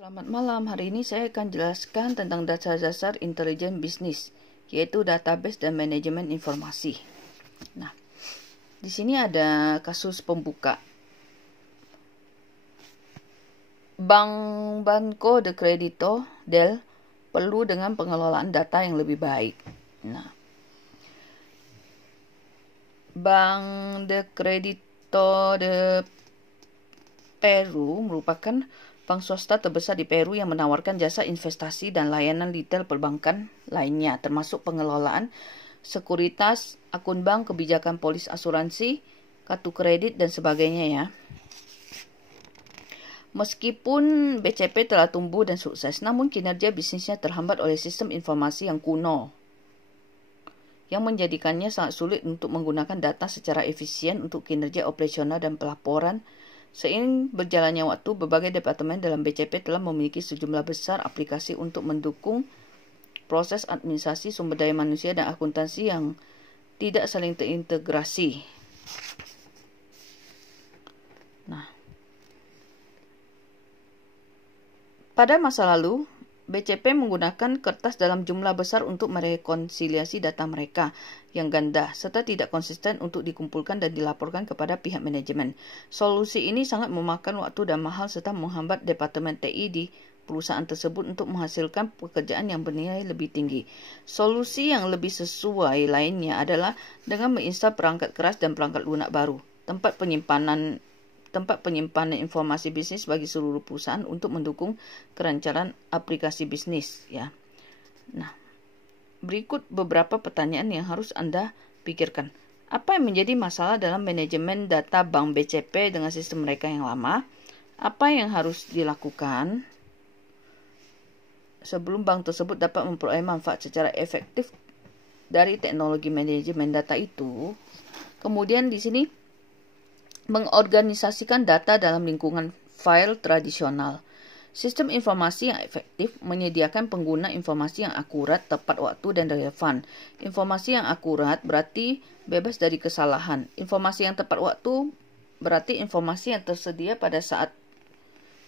Selamat malam, hari ini saya akan jelaskan tentang dasar-dasar intelijen bisnis, yaitu database dan manajemen informasi. Nah, di sini ada kasus pembuka. Banco de Crédito del perlu dengan pengelolaan data yang lebih baik. Nah, Bank de Crédito de Peru merupakan bank swasta terbesar di Peru yang menawarkan jasa investasi dan layanan retail perbankan lainnya, termasuk pengelolaan sekuritas, akun bank, kebijakan polis asuransi, kartu kredit, dan sebagainya ya. Meskipun BCP telah tumbuh dan sukses, namun kinerja bisnisnya terhambat oleh sistem informasi yang kuno, yang menjadikannya sangat sulit untuk menggunakan data secara efisien untuk kinerja operasional dan pelaporan. Seiring berjalannya waktu, berbagai departemen dalam BCP telah memiliki sejumlah besar aplikasi untuk mendukung proses administrasi, sumber daya manusia, dan akuntansi yang tidak saling terintegrasi. Nah, pada masa lalu, BCP menggunakan kertas dalam jumlah besar untuk merekonsiliasi data mereka yang ganda, serta tidak konsisten untuk dikumpulkan dan dilaporkan kepada pihak manajemen. Solusi ini sangat memakan waktu dan mahal serta menghambat departemen TI di perusahaan tersebut untuk menghasilkan pekerjaan yang bernilai lebih tinggi. Solusi yang lebih sesuai lainnya adalah dengan menginstal perangkat keras dan perangkat lunak baru, tempat penyimpanan informasi bisnis bagi seluruh perusahaan untuk mendukung kelancaran aplikasi bisnis ya. Nah, berikut beberapa pertanyaan yang harus Anda pikirkan. Apa yang menjadi masalah dalam manajemen data bank BCP dengan sistem mereka yang lama? Apa yang harus dilakukan sebelum bank tersebut dapat memperoleh manfaat secara efektif dari teknologi manajemen data itu? Kemudian di sini mengorganisasikan data dalam lingkungan file tradisional. Sistem informasi yang efektif menyediakan pengguna informasi yang akurat, tepat waktu, dan relevan. Informasi yang akurat berarti bebas dari kesalahan. Informasi yang tepat waktu berarti informasi yang tersedia pada saat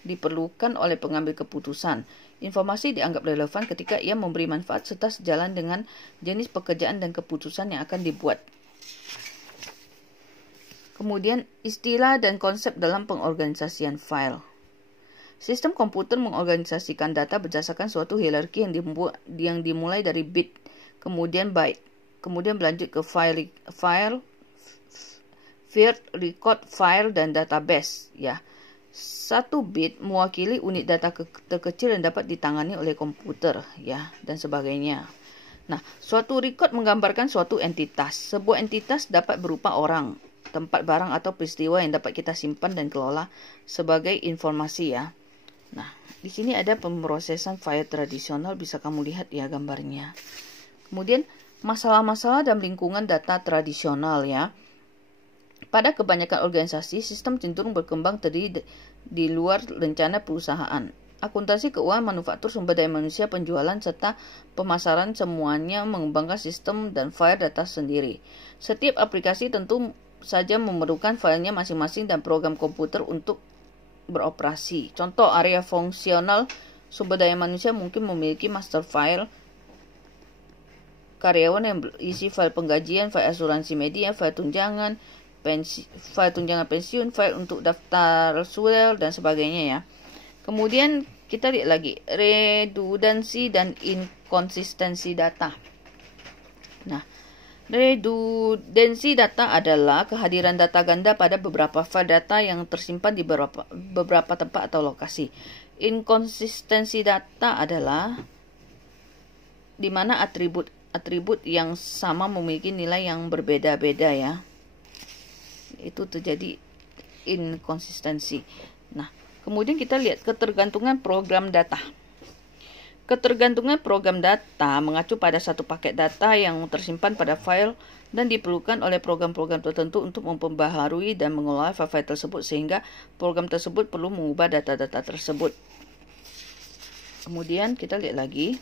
diperlukan oleh pengambil keputusan. Informasi dianggap relevan ketika ia memberi manfaat serta sejalan dengan jenis pekerjaan dan keputusan yang akan dibuat. Kemudian, istilah dan konsep dalam pengorganisasian file. Sistem komputer mengorganisasikan data berdasarkan suatu hierarki yang dimulai dari bit, kemudian byte, kemudian berlanjut ke file, field, record, file, dan database. Ya, satu bit mewakili unit data terkecil yang dapat ditangani oleh komputer, ya, dan sebagainya. Nah, suatu record menggambarkan suatu entitas. Sebuah entitas dapat berupa orang, tempat, barang, atau peristiwa yang dapat kita simpan dan kelola sebagai informasi ya. Nah, di sini ada pemrosesan file tradisional, bisa kamu lihat ya gambarnya. Kemudian, masalah-masalah dalam lingkungan data tradisional ya. Pada kebanyakan organisasi, sistem cenderung berkembang terdiri di luar rencana perusahaan. Akuntansi, keuangan, manufaktur, sumber daya manusia, penjualan, serta pemasaran semuanya mengembangkan sistem dan file data sendiri. Setiap aplikasi tentu saja memerlukan filenya masing-masing dan program komputer untuk beroperasi. Contoh, area fungsional sumber daya manusia mungkin memiliki master file karyawan yang berisi file penggajian, file asuransi media, file tunjangan pensiun, file untuk daftar sel, dan sebagainya ya. Kemudian kita lihat lagi redundansi dan inkonsistensi data. Nah, redundansi data adalah kehadiran data ganda pada beberapa file data yang tersimpan di beberapa tempat atau lokasi. Inkonsistensi data adalah di mana atribut yang sama memiliki nilai yang berbeda-beda ya. Itu terjadi inkonsistensi. Nah, kemudian kita lihat ketergantungan program data. Ketergantungan program data mengacu pada satu paket data yang tersimpan pada file dan diperlukan oleh program-program tertentu untuk memperbaharui dan mengelola file tersebut, sehingga program tersebut perlu mengubah data-data tersebut. Kemudian kita lihat lagi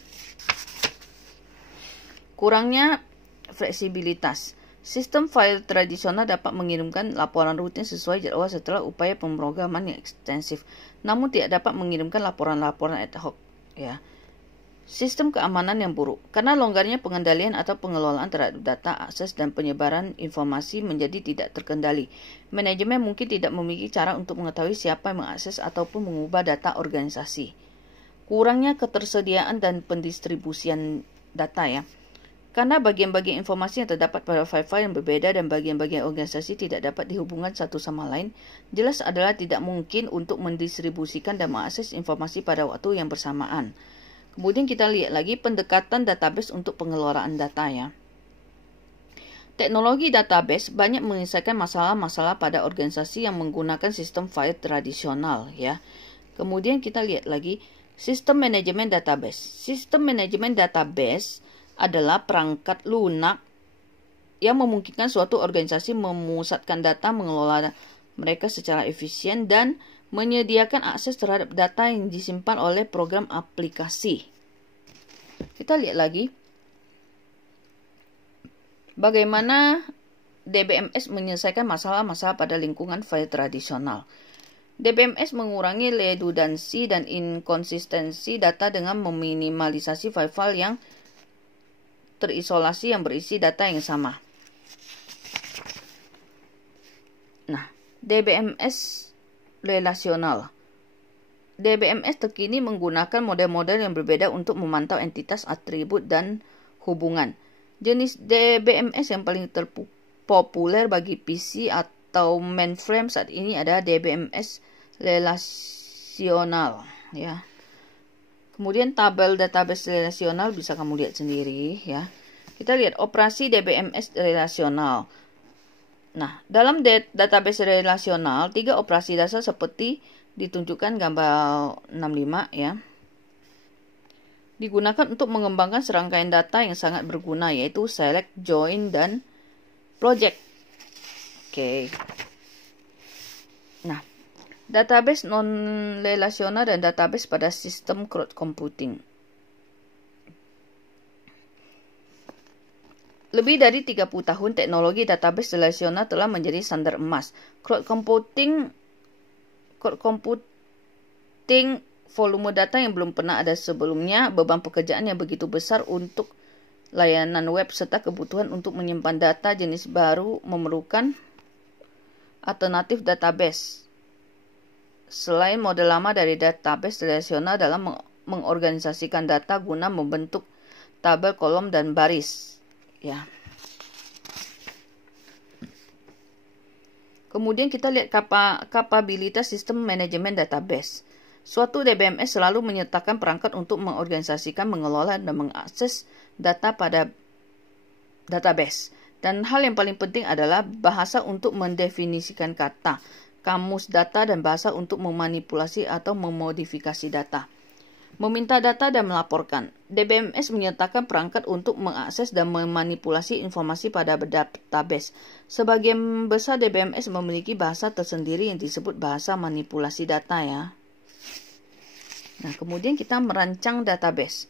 kurangnya fleksibilitas. Sistem file tradisional dapat mengirimkan laporan rutin sesuai jadwal setelah upaya pemrograman yang ekstensif, namun tidak dapat mengirimkan laporan-laporan ad hoc. Ya. Sistem keamanan yang buruk. Karena longgarnya pengendalian atau pengelolaan terhadap data, akses, dan penyebaran informasi menjadi tidak terkendali. Manajemen mungkin tidak memiliki cara untuk mengetahui siapa yang mengakses ataupun mengubah data organisasi. Kurangnya ketersediaan dan pendistribusian data ya. Karena bagian-bagian informasi yang terdapat pada file-file yang berbeda dan bagian-bagian organisasi tidak dapat dihubungkan satu sama lain, jelas adalah tidak mungkin untuk mendistribusikan dan mengakses informasi pada waktu yang bersamaan. Kemudian kita lihat lagi pendekatan database untuk pengelolaan data ya. Teknologi database banyak menyelesaikan masalah-masalah pada organisasi yang menggunakan sistem file tradisional ya. Kemudian kita lihat lagi sistem manajemen database. Sistem manajemen database adalah perangkat lunak yang memungkinkan suatu organisasi memusatkan data, mengelola mereka secara efisien, dan menyediakan akses terhadap data yang disimpan oleh program aplikasi. Kita lihat lagi bagaimana DBMS menyelesaikan masalah-masalah pada lingkungan file tradisional. DBMS mengurangi redundansi dan inkonsistensi data dengan meminimalisasi file-file yang terisolasi yang berisi data yang sama. Nah, DBMS relasional. DBMS terkini menggunakan model-model yang berbeda untuk memantau entitas, atribut, dan hubungan. Jenis DBMS yang paling populer bagi PC atau mainframe saat ini adalah DBMS relasional. Ya. Kemudian tabel database relasional bisa kamu lihat sendiri ya. Kita lihat operasi DBMS relasional. Nah, dalam database relasional, 3 operasi dasar seperti ditunjukkan gambar 65 ya. Digunakan untuk mengembangkan serangkaian data yang sangat berguna, yaitu select, join, dan project. Oke. Nah, database non-relasional dan database pada sistem cloud computing. Lebih dari 30 tahun, teknologi database relasional telah menjadi standar emas. Cloud computing volume data yang belum pernah ada sebelumnya, beban pekerjaan yang begitu besar untuk layanan web, serta kebutuhan untuk menyimpan data jenis baru memerlukan alternatif database. Selain model lama dari database relasional dalam mengorganisasikan data guna membentuk tabel, kolom, dan baris. Ya. Kemudian kita lihat kapabilitas sistem manajemen database. Suatu DBMS selalu menyertakan perangkat untuk mengorganisasikan, mengelola, dan mengakses data pada database. Dan hal yang paling penting adalah bahasa untuk mendefinisikan kata, kamus data, dan bahasa untuk memanipulasi atau memodifikasi data. Meminta data dan melaporkan. DBMS menyertakan perangkat untuk mengakses dan memanipulasi informasi pada database. Sebagian besar DBMS memiliki bahasa tersendiri yang disebut bahasa manipulasi data ya. Nah, kemudian kita merancang database.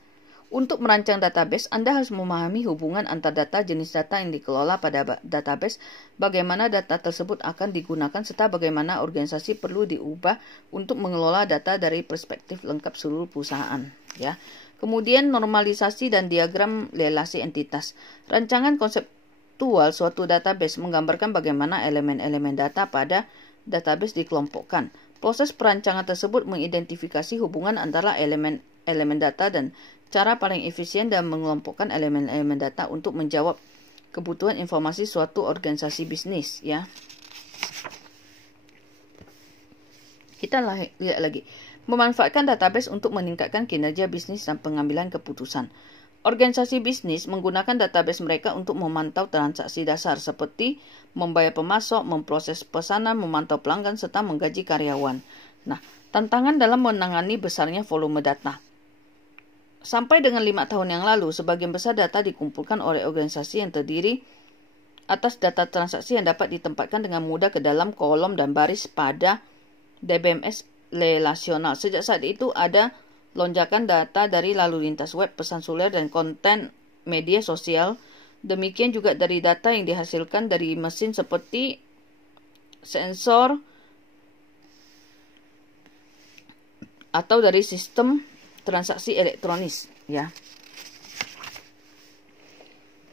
Untuk merancang database, Anda harus memahami hubungan antar data, jenis data yang dikelola pada database, bagaimana data tersebut akan digunakan, serta bagaimana organisasi perlu diubah untuk mengelola data dari perspektif lengkap seluruh perusahaan. Ya. Kemudian normalisasi dan diagram relasi entitas. Rancangan konseptual suatu database menggambarkan bagaimana elemen-elemen data pada database dikelompokkan. Proses perancangan tersebut mengidentifikasi hubungan antara elemen data dan cara paling efisien dan mengelompokkan elemen-elemen data untuk menjawab kebutuhan informasi suatu organisasi bisnis ya. Kita lihat lagi. Memanfaatkan database untuk meningkatkan kinerja bisnis dan pengambilan keputusan. Organisasi bisnis menggunakan database mereka untuk memantau transaksi dasar seperti membayar pemasok, memproses pesanan, memantau pelanggan, serta menggaji karyawan. Nah, tantangan dalam menangani besarnya volume data. Sampai dengan 5 tahun yang lalu, sebagian besar data dikumpulkan oleh organisasi yang terdiri atas data transaksi yang dapat ditempatkan dengan mudah ke dalam kolom dan baris pada DBMS relasional. Sejak saat itu ada lonjakan data dari lalu lintas web, pesan seluler, dan konten media sosial Demikian juga dari data yang dihasilkan dari mesin seperti sensor atau dari sistem transaksi elektronis, ya.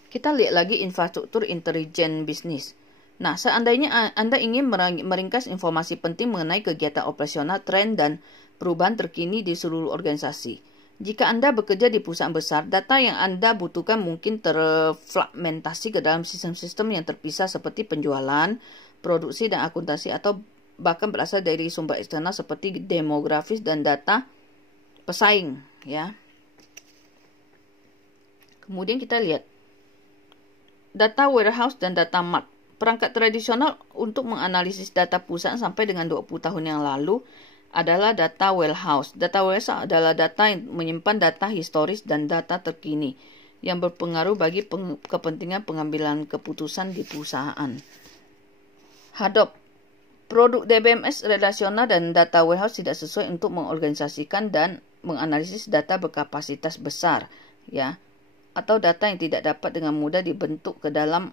Kita lihat lagi infrastruktur intelijen bisnis. Nah, seandainya Anda ingin meringkas informasi penting mengenai kegiatan operasional, tren, dan perubahan terkini di seluruh organisasi. Jika Anda bekerja di perusahaan besar, data yang Anda butuhkan mungkin terfragmentasi ke dalam sistem-sistem yang terpisah seperti penjualan, produksi, dan akuntansi, atau bahkan berasal dari sumber eksternal seperti demografis dan data pesaing, ya. Kemudian kita lihat data warehouse dan data mart. Perangkat tradisional untuk menganalisis data perusahaan sampai dengan 20 tahun yang lalu adalah data warehouse. Data warehouse adalah data yang menyimpan data historis dan data terkini yang berpengaruh bagi kepentingan pengambilan keputusan di perusahaan. Hadap. Produk DBMS relasional dan data warehouse tidak sesuai untuk mengorganisasikan dan menganalisis data berkapasitas besar, ya, atau data yang tidak dapat dengan mudah dibentuk ke dalam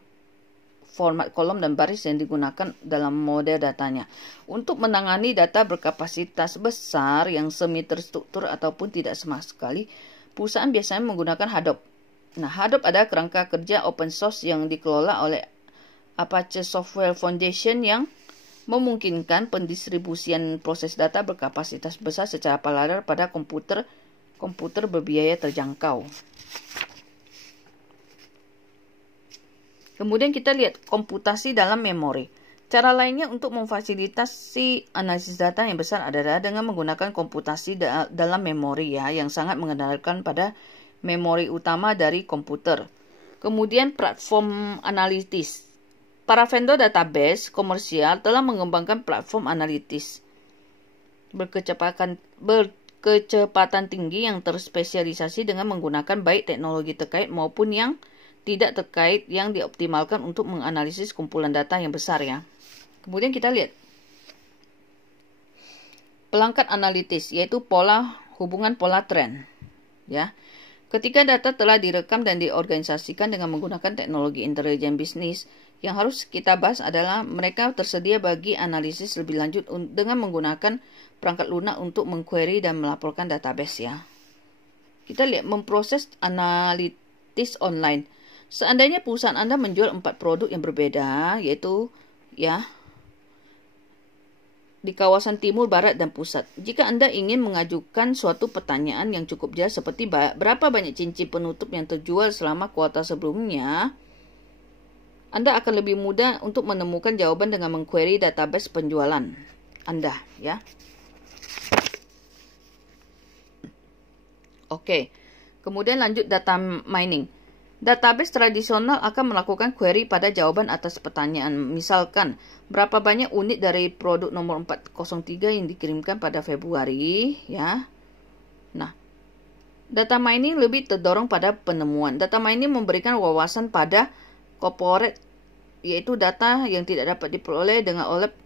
format kolom dan baris yang digunakan dalam model datanya. Untuk menangani data berkapasitas besar yang semi terstruktur ataupun tidak sama sekali, perusahaan biasanya menggunakan Hadoop. Nah, Hadoop adalah kerangka kerja open source yang dikelola oleh Apache Software Foundation yang memungkinkan pendistribusian proses data berkapasitas besar secara paralel pada komputer berbiaya terjangkau. Kemudian kita lihat komputasi dalam memori. Cara lainnya untuk memfasilitasi analisis data yang besar adalah dengan menggunakan komputasi dalam memori, ya, yang sangat mengandalkan pada memori utama dari komputer. Kemudian platform analitis. Para vendor database komersial telah mengembangkan platform analitis berkecepatan tinggi yang terspesialisasi dengan menggunakan baik teknologi terkait maupun yang tidak terkait yang dioptimalkan untuk menganalisis kumpulan data yang besar, ya. Kemudian kita lihat pelangkat analitis, yaitu hubungan pola tren, ya. Ketika data telah direkam dan diorganisasikan dengan menggunakan teknologi intelijen bisnis, yang harus kita bahas adalah mereka tersedia bagi analisis lebih lanjut dengan menggunakan perangkat lunak untuk mengquery dan melaporkan database, ya. Kita lihat memproses analitis online. Seandainya perusahaan Anda menjual 4 produk yang berbeda, yaitu, ya, di kawasan timur, barat, dan pusat. Jika Anda ingin mengajukan suatu pertanyaan yang cukup jelas seperti berapa banyak cincin penutup yang terjual selama kuartal sebelumnya, Anda akan lebih mudah untuk menemukan jawaban dengan mengquery database penjualan Anda, ya. Oke. Kemudian lanjut data mining. Database tradisional akan melakukan query pada jawaban atas pertanyaan. Misalkan, berapa banyak unit dari produk nomor 403 yang dikirimkan pada Februari, ya. Nah, data mining lebih terdorong pada penemuan. Data mining memberikan wawasan pada corporate, yaitu data yang tidak dapat diperoleh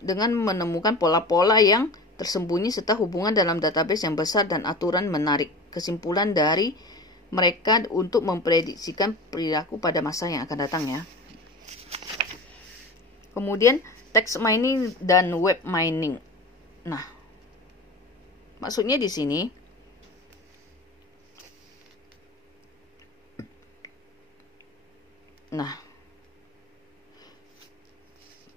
dengan menemukan pola-pola yang tersembunyi serta hubungan dalam database yang besar dan aturan menarik kesimpulan dari mereka untuk memprediksikan perilaku pada masa yang akan datang, ya. Kemudian text mining dan web mining. Nah, maksudnya di sini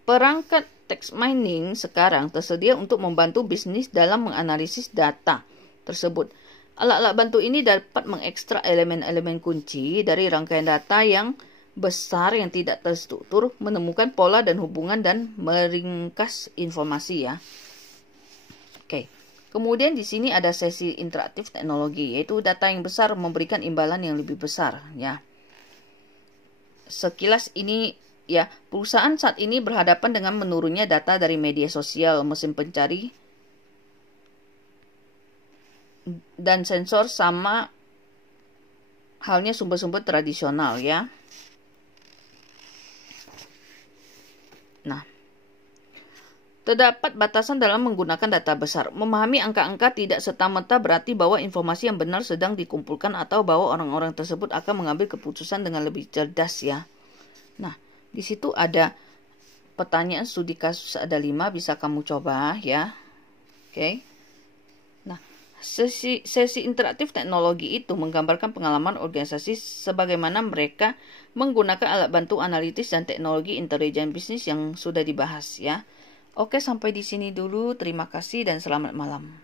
perangkat text mining sekarang tersedia untuk membantu bisnis dalam menganalisis data tersebut. Alat-alat bantu ini dapat mengekstrak elemen-elemen kunci dari rangkaian data yang besar yang tidak terstruktur, menemukan pola dan hubungan, dan meringkas informasi, ya. Oke. Kemudian di sini ada sesi interaktif teknologi, yaitu data yang besar memberikan imbalan yang lebih besar, ya. Sekilas ini, ya, perusahaan saat ini berhadapan dengan menurunnya data dari media sosial, mesin pencari, dan sensor, sama halnya sumber-sumber tradisional, ya. Nah, Terdapat batasan dalam menggunakan data besar. Memahami angka-angka tidak serta-merta berarti bahwa informasi yang benar sedang dikumpulkan atau bahwa orang-orang tersebut akan mengambil keputusan dengan lebih cerdas ya. Nah, di situ ada pertanyaan studi kasus ada 5, bisa kamu coba ya. Oke. Nah, sesi interaktif teknologi itu menggambarkan pengalaman organisasi sebagaimana mereka menggunakan alat bantu analitis dan teknologi intelijen bisnis yang sudah dibahas ya. Oke, sampai di sini dulu. Terima kasih dan selamat malam.